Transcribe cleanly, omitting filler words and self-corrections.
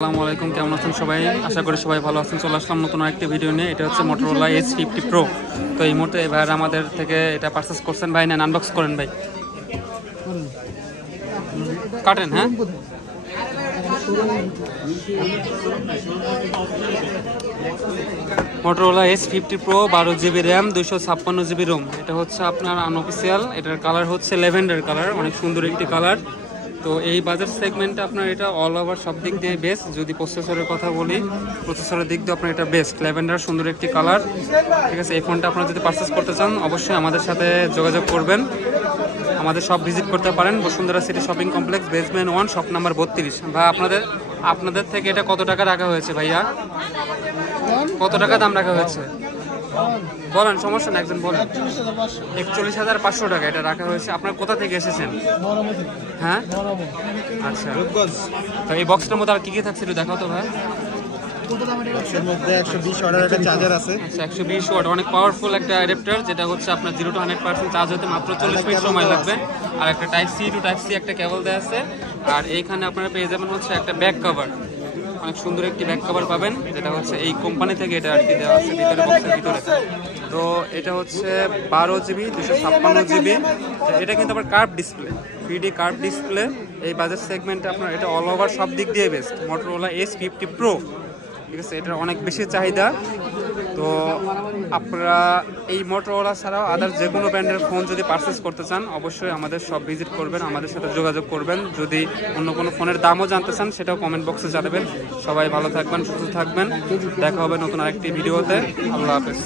আসসালামু আলাইকুম, কেমন আছেন সবাই? আশা করি সবাই ভালো আছেন। চলে আসলাম নতুন একটি ভিডিও নিয়ে। এটা হচ্ছে Motorola H50 Pro। তো এই মুহূর্তে এই ভাইয়েরা আমাদের থেকে এটা পারচেস করছেন। ভাই নেন, আনবক্স করেন ভাই, কাটেন। হ্যাঁ, Motorola H50 Pro 12GB RAM 256GB ROM। এটা হচ্ছে আপনার আনঅফিসিয়াল। এটার কালার হচ্ছে ল্যাভেন্ডার কালার, অনেক সুন্দর একটি কালার। তো এই বাজার সেগমেন্টে আপনার এটা অল ওভার সব দিক দিয়ে বেস্ট। যদি প্রসেসরের কথা বলি, প্রসেসরের দিক দিয়ে আপনার এটা বেস্ট। ল্যাভেন্ডার সুন্দর একটি কালার, ঠিক আছে। এই ফোনটা আপনারা যদি পারচেস করতে চান অবশ্যই আমাদের সাথে যোগাযোগ করবেন। আমাদের সব ভিজিট করতে পারেন, Bashundhara city shopping complex, basement 1, shop number 32। ভাই আপনাদের থেকে এটা কত টাকা রাখা হয়েছে ভাইয়া? কত টাকা দাম রাখা হয়েছে বলেন, সমস্যা না, একজন বলেন। 41,500 টাকা এটা রাখা হয়েছে। আপনার কোথা থেকে এসেছেন? হ্যাঁ, আচ্ছা। তো এই বক্সটার মধ্যে আর কি কি থাকছে একটু দেখাও তো ভাই। এর মধ্যে 120 ওয়াটের একটা চার্জার আছে। আচ্ছা, 120 ওয়াট, অনেক পাওয়ারফুল একটা অ্যাডাপ্টার, যেটা হচ্ছে আপনার 0 to 100% চার্জ হতে মাত্র 40 মিনিট সময় লাগবে। আর একটা type C to type C একটা কেবল দেওয়া আছে। আর এইখানে আপনারা পেয়ে যাবেন হচ্ছে একটা ব্যাক কভার, অনেক সুন্দর একটি ব্যাক কভার পাবেন, যেটা হচ্ছে এই কোম্পানি থেকে এটা আর কি দেওয়া আছে ভিতরে, বক্সের ভিতরে। তো এটা হচ্ছে 12GB 256GB। এটা কিন্তু আবার curve display, 3D curve display. এই বাজেট সেগমেন্টে আপনার এটা অল ওভার সব দিক দিয়ে বেস্ট। Motorola H50 Pro, ঠিক আছে। এটার অনেক বেশি চাহিদা। তো আপনারা এই Motorola ছাড়াও আদার যে কোনো ব্র্যান্ডের ফোন যদি পারচেস করতে চান অবশ্যই আমাদের সব ভিজিট করবেন, আমাদের সাথে যোগাযোগ করবেন। যদি অন্য কোনো ফোনের দামও জানতে চান সেটাও কমেন্ট বক্সে জানাবেন। সবাই ভালো থাকবেন, সুস্থ থাকবেন। দেখা হবে নতুন আরেকটি ভিডিওতে। আল্লাহ হাফেজ।